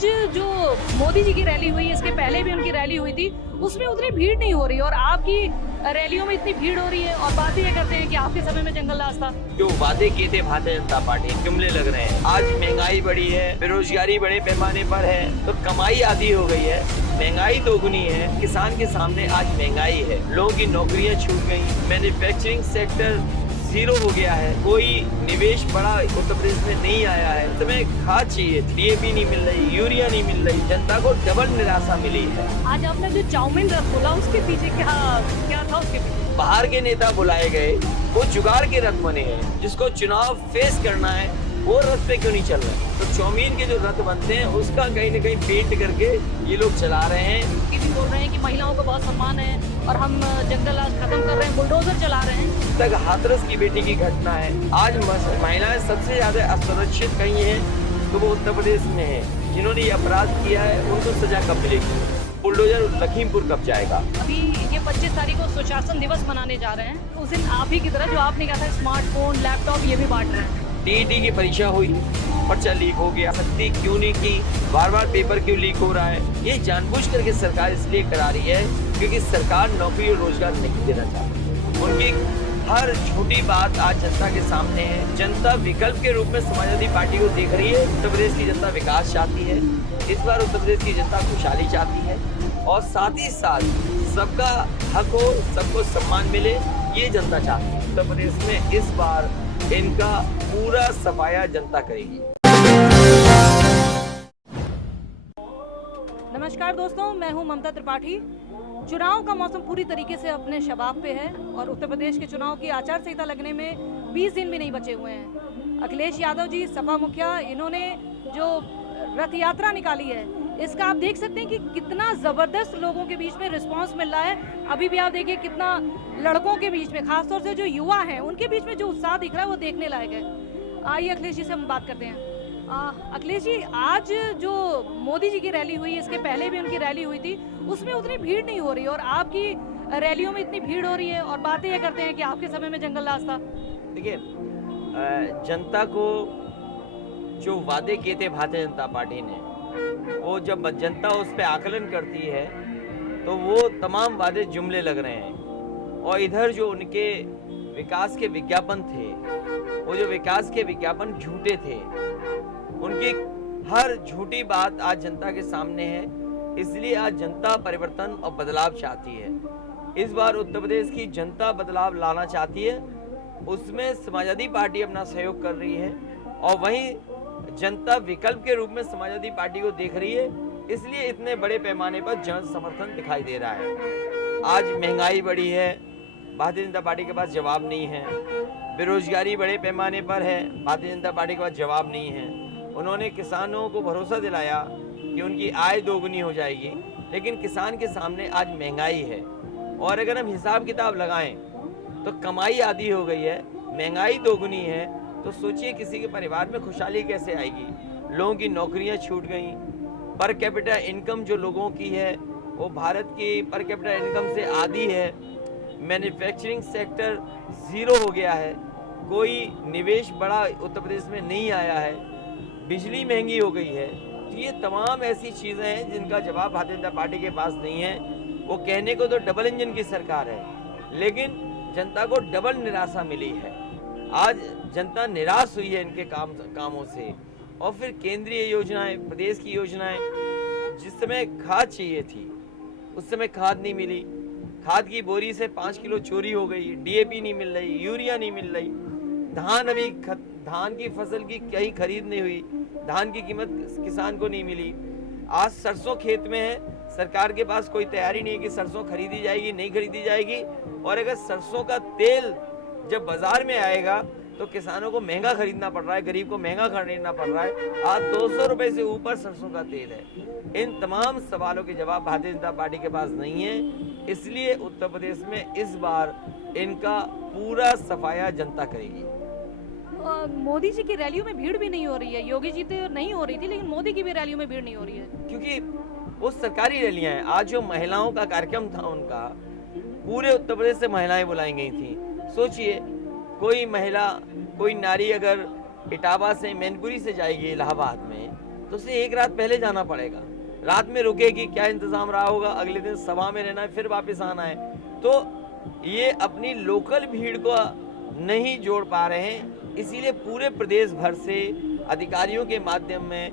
आज जो मोदी जी की रैली हुई, इसके पहले भी उनकी रैली हुई थी, उसमें उतनी भीड़ नहीं हो रही और आपकी रैलियों में इतनी भीड़ हो रही है और बातें ये करते हैं कि आपके समय में जंगल राज था। जो वादे किए थे भारतीय जनता पार्टी जुमले लग रहे हैं। आज महंगाई बढ़ी है, बेरोजगारी बड़े पैमाने पर है, तो कमाई आधी हो गई है, महंगाई दोगुनी है। किसान के सामने आज महंगाई है, लोगों की नौकरियां छूट गई, मैन्युफैक्चरिंग सेक्टर जीरो हो गया है, कोई निवेश बड़ा उत्तर प्रदेश में नहीं आया है। तुम्हें खाद चाहिए, डीएपी नहीं मिल रही, यूरिया नहीं मिल रही, जनता को डबल निराशा मिली है। आज आपने जो चाउमीन रथ बोला, उसके पीछे क्या था उसके पीछे? बाहर के नेता बुलाए गए, वो जुगाड़ के रथ बने हैं। जिसको चुनाव फेस करना है वो रथ पे क्यों नहीं चल रहा है? तो चाउमीन के जो रथ बनते हैं उसका कहीं न कहीं पेंट करके ये लोग चला रहे हैं। ये भी बोल रहे हैं कि महिलाओं को बहुत सम्मान है और हम जंगल राज खत्म कर रहे हैं, बुलडोजर चला रहे हैं। तक हाथरस की बेटी की घटना है। आज महिलाएं सबसे ज्यादा असुरक्षित कहीं है तो वो उत्तर प्रदेश में है। जिन्होंने ये अपराध किया है उनको सजा कब मिलेगी? बुलडोजर लखीमपुर कब जाएगा? अभी ये 25 तारीख को सुशासन दिवस मनाने जा रहे हैं, उस दिन आप ही की तरह जो आपने कहा था स्मार्टफोन, लैपटॉप ये भी बांट रहे हैं। टीईटी की परीक्षा हुई, पर्चा लीक हो गया, सख्ती क्यों नहीं की, बार बार पेपर क्यों लीक हो रहा है? ये जानबूझ करके सरकार इसलिए करा रही है क्योंकि सरकार नौकरी और रोजगार नहीं देना चाहती। उनकी हर छोटी बात आज जनता के सामने है। जनता विकल्प के रूप में समाजवादी पार्टी को देख रही है। उत्तर प्रदेश की जनता विकास चाहती है। इस बार उत्तर प्रदेश की जनता खुशहाली चाहती है और साथ ही साथ सबका हक हो, सबको सम्मान मिले, ये जनता चाहती है। उत्तर प्रदेश में इस बार इनका पूरा सफाया जनता करेगी। नमस्कार दोस्तों, मैं हूं ममता त्रिपाठी। चुनाव का मौसम पूरी तरीके से अपने शबाब पे है और उत्तर प्रदेश के चुनाव की आचार संहिता लगने में 20 दिन भी नहीं बचे हुए हैं। अखिलेश यादव जी सपा मुखिया, इन्होंने जो रथ यात्रा निकाली है, इसका आप देख सकते हैं कि कितना ज़बरदस्त लोगों के बीच में रिस्पांस मिल रहा है। अभी भी आप देखिए कितना लड़कों के बीच में, खासतौर से जो युवा हैं, उनके बीच में जो उत्साह दिख रहा है वो देखने लायक है। आइए अखिलेश जी से हम बात करते हैं। अखिलेश जी, आज जो मोदी जी की रैली हुई, इसके पहले भी उनकी रैली हुई थी, उसमें उतनी भीड़ नहीं हो रही और आपकी रैलियों में इतनी भीड़ हो रही है और बातें ये करते हैं कि आपके समय में जंगल राज था। देखिए, जनता को जो वादे किए थे भारतीय जनता पार्टी ने, वो जब जनता उस पर आकलन करती है तो वो तमाम वादे जुमले लग रहे हैं। और इधर जो उनके विकास के विज्ञापन थे, वो जो विकास के विज्ञापन झूठे थे, उनकी हर झूठी बात आज जनता के सामने है। इसलिए आज जनता परिवर्तन और बदलाव चाहती है। इस बार उत्तर प्रदेश की जनता बदलाव लाना चाहती है, उसमें समाजवादी पार्टी अपना सहयोग कर रही है और वहीं जनता विकल्प के रूप में समाजवादी पार्टी को देख रही है। इसलिए इतने बड़े पैमाने पर जन समर्थन दिखाई दे रहा है। आज महंगाई बढ़ी है, भारतीय जनता पार्टी के पास जवाब नहीं है। बेरोजगारी बड़े पैमाने पर है, भारतीय जनता पार्टी के पास जवाब नहीं है। उन्होंने किसानों को भरोसा दिलाया कि उनकी आय दोगुनी हो जाएगी, लेकिन किसान के सामने आज महंगाई है। और अगर हम हिसाब किताब लगाएं तो कमाई आधी हो गई है, महंगाई दोगुनी है, तो सोचिए किसी के परिवार में खुशहाली कैसे आएगी? लोगों की नौकरियां छूट गई, पर कैपिटा इनकम जो लोगों की है वो भारत की पर कैपिटा इनकम से आधी है। मैन्युफैक्चरिंग सेक्टर जीरो हो गया है, कोई निवेश बड़ा उत्तर प्रदेश में नहीं आया है, बिजली महंगी हो गई है। तो ये तमाम ऐसी चीज़ें हैं जिनका जवाब भारतीय जनता पार्टी के पास नहीं है। वो कहने को तो डबल इंजन की सरकार है, लेकिन जनता को डबल निराशा मिली है। आज जनता निराश हुई है इनके कामों से। और फिर केंद्रीय योजनाएं, प्रदेश की योजनाएं, जिस समय खाद चाहिए थी उस समय खाद नहीं मिली, खाद की बोरी से 5 किलो चोरी हो गई, डीएपी नहीं मिल रही, यूरिया नहीं मिल रही, धान की फसल की कहीं खरीद नहीं हुई, धान की कीमत किसान को नहीं मिली। आज सरसों खेत में है, सरकार के पास कोई तैयारी नहीं है कि सरसों खरीदी जाएगी नहीं खरीदी जाएगी। और अगर सरसों का तेल जब बाजार में आएगा तो किसानों को महंगा खरीदना पड़ रहा है, गरीब को महंगा खरीदना पड़ रहा है। आज 200 रुपए से ऊपर सरसों का तेल है। इन तमाम सवालों के जवाब भारतीय जनता पार्टी के पास नहीं है। इसलिए उत्तर प्रदेश में इस बार इनका पूरा सफाया जनता करेगी। मोदी जी की रैलियों में भीड़ भी नहीं हो रही है। योगी जी तो नहीं हो रही थी, लेकिन मोदी की भी रैलियों में भीड़ नहीं हो रही है क्योंकि वो सरकारी रैलियां हैं। आज जो महिलाओं का कार्यक्रम था, उनका पूरे उत्तर प्रदेश से महिलाएं बुलाई गई थी। सोचिए, कोई महिला, कोई नारी अगर इटावा से मैनपुरी से जाएगी इलाहाबाद में, तो उसे एक रात पहले जाना पड़ेगा, रात में रुकेगी, क्या इंतजाम रहा होगा, अगले दिन सभा में रहना है, फिर वापस आना है। तो ये अपनी लोकल भीड़ को नहीं जोड़ पा रहे हैं, इसीलिए पूरे प्रदेश भर से अधिकारियों के माध्यम में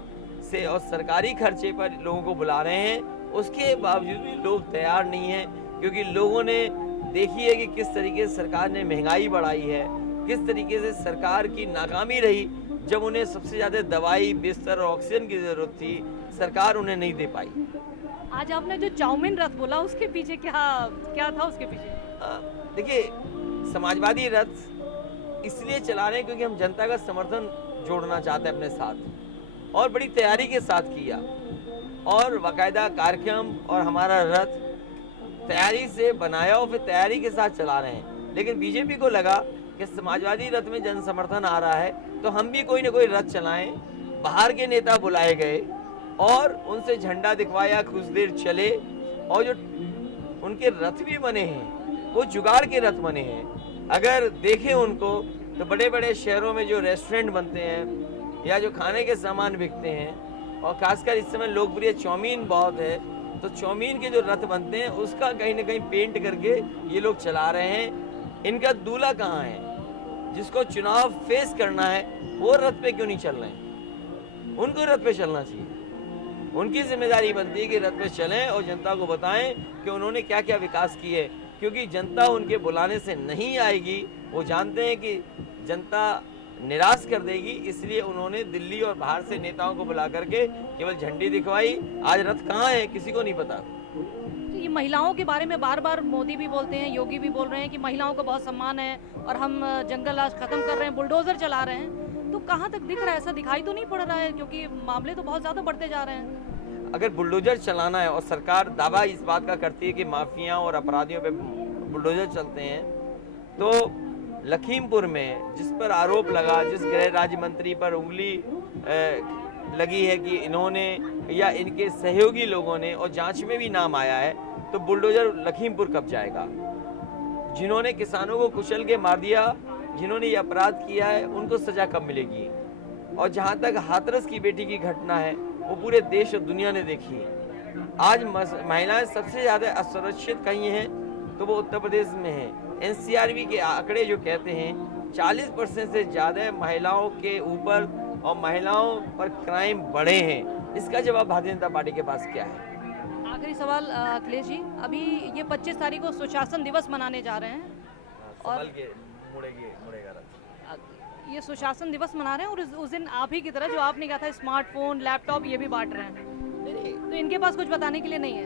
से और सरकारी खर्चे पर लोगों को बुला रहे हैं। उसके बावजूद भी लोग तैयार नहीं हैं, क्योंकि लोगों ने देखी है कि किस तरीके से सरकार ने महंगाई बढ़ाई है, किस तरीके से सरकार की नाकामी रही। जब उन्हें सबसे ज़्यादा दवाई, बिस्तर और ऑक्सीजन की ज़रूरत थी, सरकार उन्हें नहीं दे पाई। आज आपने जो चाउमीन रथ बोला, उसके पीछे क्या क्या था उसके पीछे? देखिए, समाजवादी रथ इसलिए चला रहे हैं क्योंकि हम जनता का समर्थन जोड़ना चाहते हैं अपने साथ, और बड़ी तैयारी के साथ किया, और बाकायदा कार्यक्रम और हमारा रथ तैयारी से बनाया और फिर तैयारी के साथ चला रहे हैं। लेकिन बीजेपी को लगा कि समाजवादी रथ में जन समर्थन आ रहा है तो हम भी कोई ना कोई रथ चलाएं। बाहर के नेता बुलाए गए और उनसे झंडा दिखवाया, कुछ देर चले, और जो उनके रथ भी बने हैं वो जुगाड़ के रथ बने हैं। अगर देखें उनको तो बड़े बड़े शहरों में जो रेस्टोरेंट बनते हैं या जो खाने के सामान बिकते हैं, और खासकर इस समय लोकप्रिय चाउमीन बहुत है, तो चाउमीन के जो रथ बनते हैं उसका कहीं ना कहीं पेंट करके ये लोग चला रहे हैं। इनका दूल्हा कहाँ है? जिसको चुनाव फेस करना है वो रथ पे क्यों नहीं चल रहे हैं? उनको रथ पे चलना चाहिए। उनकी जिम्मेदारी बनती है कि रथ पे चलें और जनता को बताएं कि उन्होंने क्या क्या विकास किए, क्योंकि जनता उनके बुलाने से नहीं आएगी। वो जानते हैं कि जनता निराश कर देगी, इसलिए उन्होंने दिल्ली और बाहर से नेताओं को बुला करके केवल झंडी दिखवाई। आज रथ कहाँ है किसी को नहीं पता। ये महिलाओं के बारे में बार बार मोदी भी बोलते हैं, योगी भी बोल रहे हैं कि महिलाओं को बहुत सम्मान है और हम जंगल राज खत्म कर रहे हैं, बुलडोजर चला रहे हैं। तो कहाँ तक दिख रहा है? ऐसा दिखाई तो नहीं पड़ रहा है, क्योंकि मामले तो बहुत ज़्यादा बढ़ते जा रहे हैं। अगर बुलडोजर चलाना है और सरकार दावा इस बात का करती है कि माफिया और अपराधियों पे बुलडोजर चलते हैं, तो लखीमपुर में जिस पर आरोप लगा, जिस गृह राज्य मंत्री पर उंगली लगी है कि इन्होंने या इनके सहयोगी लोगों ने, और जांच में भी नाम आया है, तो बुलडोजर लखीमपुर कब जाएगा? जिन्होंने किसानों को कुचल के मार दिया, जिन्होंने ये अपराध किया है, उनको सजा कब मिलेगी? और जहां तक हाथरस की बेटी की घटना है, वो पूरे देश और दुनिया ने देखी है। आज महिलाएं सबसे ज़्यादा असुरक्षित कहीं हैं तो वो उत्तर प्रदेश में है। एनसीआरबी के आंकड़े जो कहते हैं 40% से ज़्यादा महिलाओं के ऊपर और महिलाओं पर क्राइम बढ़े हैं। इसका जवाब भारतीय जनता पार्टी के पास क्या है? आखिरी सवाल अखिलेश जी, अभी ये 25 तारीख को सुशासन दिवस मनाने जा रहे हैं, और ये सुशासन दिवस मना रहे हैं, और उस दिन आप ही की तरह जो आपने कहा था स्मार्टफोन, लैपटॉप ये भी बांट रहे हैं, तो इनके पास कुछ बताने के लिए नहीं है?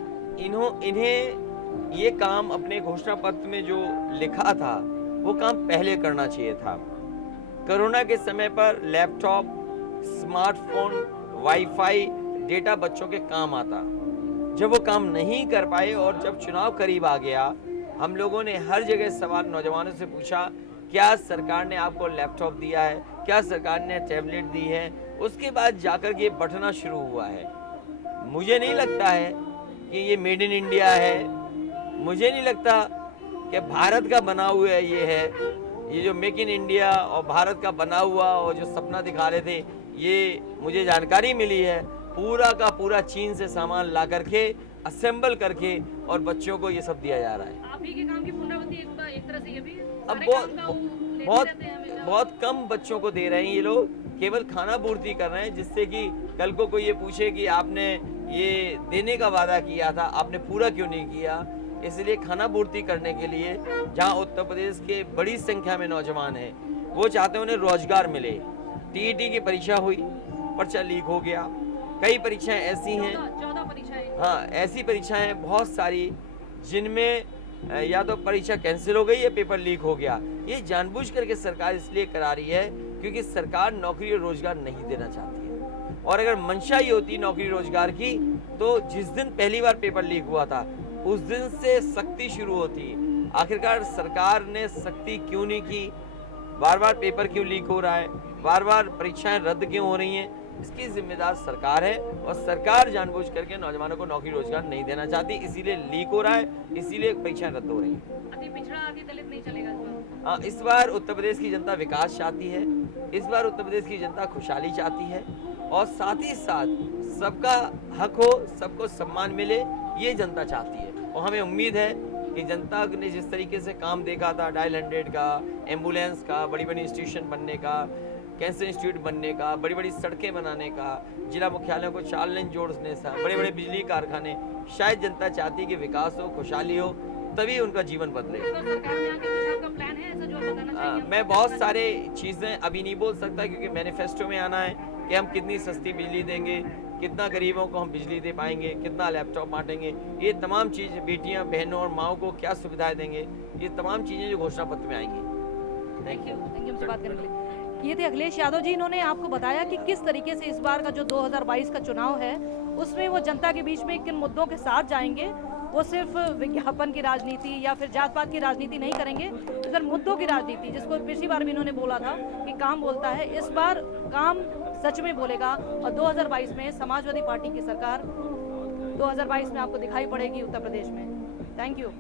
इन्हें ये काम अपने घोषणा पत्र में जो लिखा था वो काम पहले करना चाहिए था। कोरोना के समय पर लैपटॉप, स्मार्टफोन, वाईफाई, डेटा बच्चों के काम आता। जब वो काम नहीं कर पाए और जब चुनाव करीब आ गया, हम लोगों ने हर जगह सवाल नौजवानों से पूछा, क्या सरकार ने आपको लैपटॉप दिया है, क्या सरकार ने टैबलेट दी है? उसके बाद जाकर के बढ़ना शुरू हुआ है। मुझे नहीं लगता है कि ये मेड इन इंडिया है, मुझे नहीं लगता कि भारत का बना हुआ ये है। ये जो मेक इन इंडिया और भारत का बना हुआ और जो सपना दिखा रहे थे, ये मुझे जानकारी मिली है पूरा का पूरा चीन से सामान ला करके असेंबल करके और बच्चों को ये सब दिया जा रहा है। आप ही के काम की पुनरावृत्ति एक तरह से ये भी अब बहुत कम बच्चों को दे रहे हैं ये लोग, केवल खाना पूर्ति कर रहे हैं, जिससे कि कल को कोई ये पूछे कि आपने ये देने का वादा किया था, आपने पूरा क्यों नहीं किया। इसलिए खाना पूर्ति करने के लिए जहां उत्तर प्रदेश के बड़ी संख्या में नौजवान हैं, वो चाहते हैं उन्हें रोजगार मिले। टीईटी की परीक्षा हुई, पर्चा लीक हो गया। कई परीक्षाएं ऐसी हैं, 14 परीक्षाएं, हाँ ऐसी परीक्षाएं बहुत सारी जिनमें या तो परीक्षा कैंसिल हो गई या पेपर लीक हो गया। ये जानबूझ करके सरकार इसलिए करा रही है क्योंकि सरकार नौकरी और रोजगार नहीं देना चाहती है। और अगर मंशा ही होती नौकरी रोजगार की, तो जिस दिन पहली बार पेपर लीक हुआ था उस दिन से सख्ती शुरू होती। आखिरकार सरकार ने सख्ती क्यों नहीं की? बार बार पेपर क्यों लीक हो रहा है? बार बार परीक्षाएं रद्द क्यों हो रही हैं? इसकी जिम्मेदार सरकार है, और सरकार जानबूझ करके नौजवानों को नौकरी रोजगार नहीं देना चाहती, इसीलिए लीक हो रहा है, इसीलिए परीक्षाएं रद्द हो रही हैं। अति पिछड़ा, अति दलित नहीं चलेगा। हाँ, इस बार उत्तर प्रदेश की जनता विकास चाहती है, इस बार उत्तर प्रदेश की जनता खुशहाली चाहती है, और साथ ही साथ सबका हक हो, सबको सम्मान मिले, ये जनता चाहती है। और हमें उम्मीद है कि जनता ने जिस तरीके से काम देखा था, डायल 100 का, एम्बुलेंस का, बड़ी बड़ी इंस्टीट्यूशन बनने का, कैंसर इंस्टीट्यूट बनने का, बड़ी बड़ी सड़कें बनाने का, जिला मुख्यालयों को 4 लेन जोड़ने का, बड़े बड़े बिजली कारखाने, शायद जनता चाहती है कि विकास हो, खुशहाली हो, तभी उनका जीवन बदले। तो सरकार में आके कुछ आपका प्लान है ऐसा जो आप बताना चाहेंगे? मैं बहुत सारे चीज़ें अभी नहीं बोल सकता क्योंकि मैनिफेस्टो में आना है कि हम कितनी सस्ती बिजली देंगे, कितना गरीबों को हम बिजली दे पाएंगे, कितना लैपटॉप बांटेंगे, ये तमाम चीज़ बेटियां, बहनों और माओं को क्या सुविधाएं देंगे, ये तमाम चीज़ें जो घोषणा पत्र में आएंगी। थैंक यू हमसे बात करने के लिए। ये थे अखिलेश यादव जी, इन्होंने आपको बताया कि किस तरीके से इस बार का जो 2022 का चुनाव है उसमें वो जनता के बीच में किन मुद्दों के साथ जाएंगे। वो सिर्फ विज्ञापन की राजनीति या फिर जात पात की राजनीति नहीं करेंगे, इधर मुद्दों की राजनीति, जिसको पिछली बार भी इन्होंने बोला था कि काम बोलता है, इस बार काम सच में बोलेगा और 2022 में समाजवादी पार्टी की सरकार 2022 में आपको दिखाई पड़ेगी उत्तर प्रदेश में। Thank you.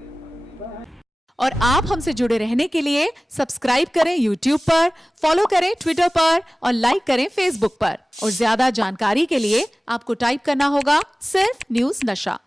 और आप हमसे जुड़े रहने के लिए सब्सक्राइब करें YouTube पर, फॉलो करें Twitter पर और लाइक करें Facebook पर। और ज्यादा जानकारी के लिए आपको टाइप करना होगा सिर्फ न्यूज़ नशा।